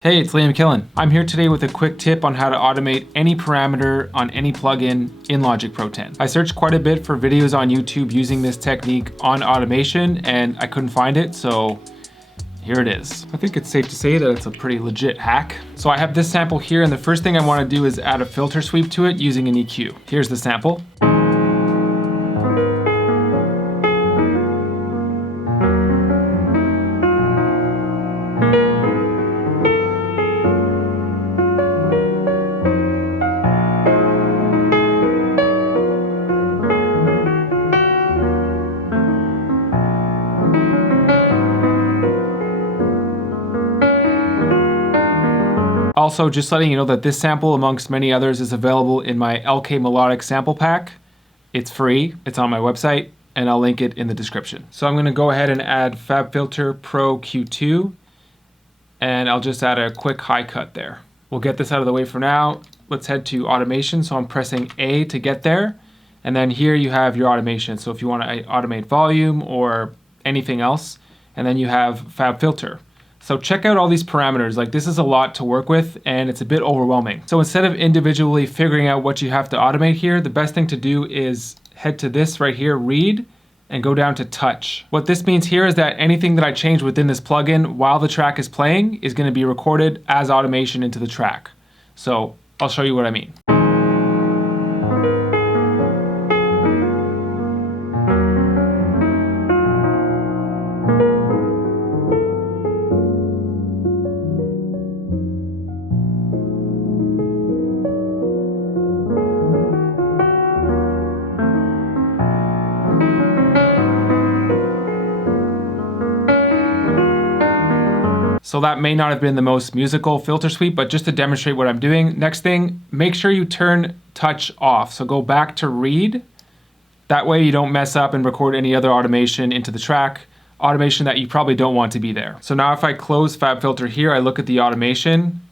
Hey, it's Liam Killen. I'm here today with a quick tip on how to automate any parameter on any plugin in Logic Pro 10. I searched quite a bit for videos on YouTube using this technique on automation and I couldn't find it, so here it is. I think it's safe to say that it's a pretty legit hack. So I have this sample here and the first thing I want to do is add a filter sweep to it using an EQ. Here's the sample. Also, just letting you know that this sample, amongst many others, is available in my LK Melodic sample pack. It's free, it's on my website, and I'll link it in the description. So I'm gonna go ahead and add FabFilter Pro Q2, and I'll just add a quick high cut there. We'll get this out of the way for now. Let's head to automation. So I'm pressing A to get there, and then here you have your automation. So if you wanna automate volume or anything else, and then you have FabFilter. So check out all these parameters. Like, this is a lot to work with and it's a bit overwhelming. So instead of individually figuring out what you have to automate here, the best thing to do is head to this right here, read, and go down to touch. What this means here is that anything that I change within this plugin while the track is playing is going to be recorded as automation into the track. So I'll show you what I mean. So that may not have been the most musical filter sweep, but just to demonstrate what I'm doing. Next thing, make sure you turn touch off. So go back to read. That way you don't mess up and record any other automation into the track, automation that you probably don't want to be there. So now if I close FabFilter here, I look at the automation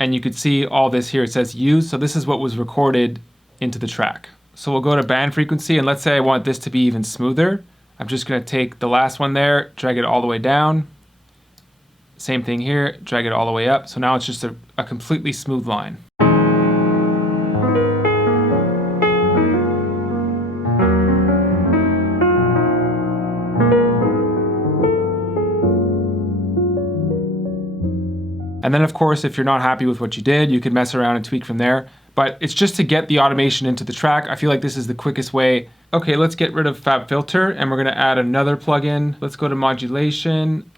and you could see all this here. It says use. So this is what was recorded into the track. So we'll go to band frequency and let's say I want this to be even smoother. I'm just gonna take the last one there, drag it all the way down. Same thing here, drag it all the way up. So now it's just a completely smooth line. And then of course, if you're not happy with what you did, you can mess around and tweak from there. But it's just to get the automation into the track. I feel like this is the quickest way. Okay, let's get rid of FabFilter and we're gonna add another plugin. Let's go to modulation.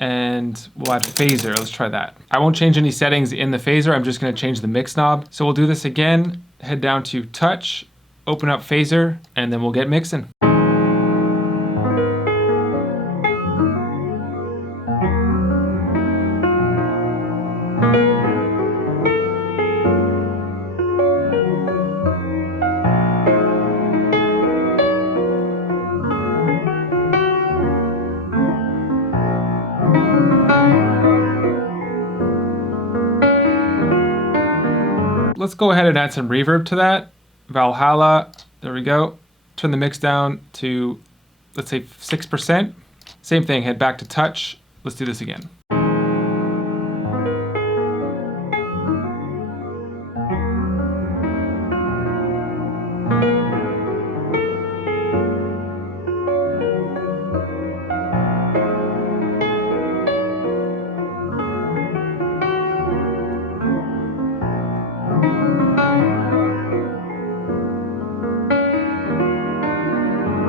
And we'll add phaser. Let's try that. I won't change any settings in the phaser. I'm just going to change the mix knob. So we'll do this again. Head down to touch, open up phaser, and then we'll get mixing. Let's go ahead and add some reverb to that. Valhalla, there we go. Turn the mix down to, let's say 6%. Same thing, head back to touch. Let's do this again.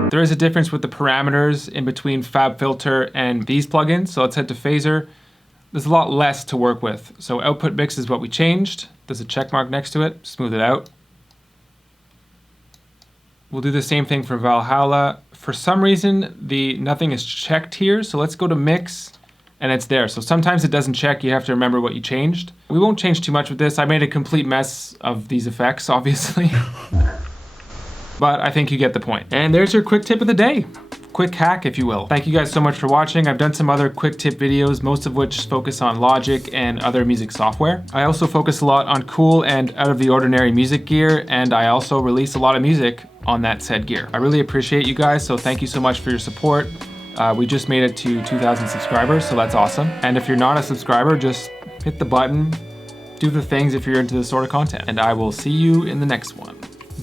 There is a difference with the parameters in between FabFilter and these plugins. So let's head to phaser. There's a lot less to work with. So output mix is what we changed. There's a check mark next to it. Smooth it out. We'll do the same thing for Valhalla. For some reason, nothing is checked here. So let's go to mix and it's there. So sometimes it doesn't check. You have to remember what you changed. We won't change too much with this. I made a complete mess of these effects, obviously. But I think you get the point. And there's your quick tip of the day. Quick hack, if you will. Thank you guys so much for watching. I've done some other quick tip videos, most of which focus on Logic and other music software. I also focus a lot on cool and out of the ordinary music gear, and I also release a lot of music on that said gear. I really appreciate you guys, so thank you so much for your support. We just made it to 2,000 subscribers, so that's awesome. And if you're not a subscriber, just hit the button, do the things if you're into this sort of content. And I will see you in the next one.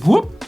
Whoop!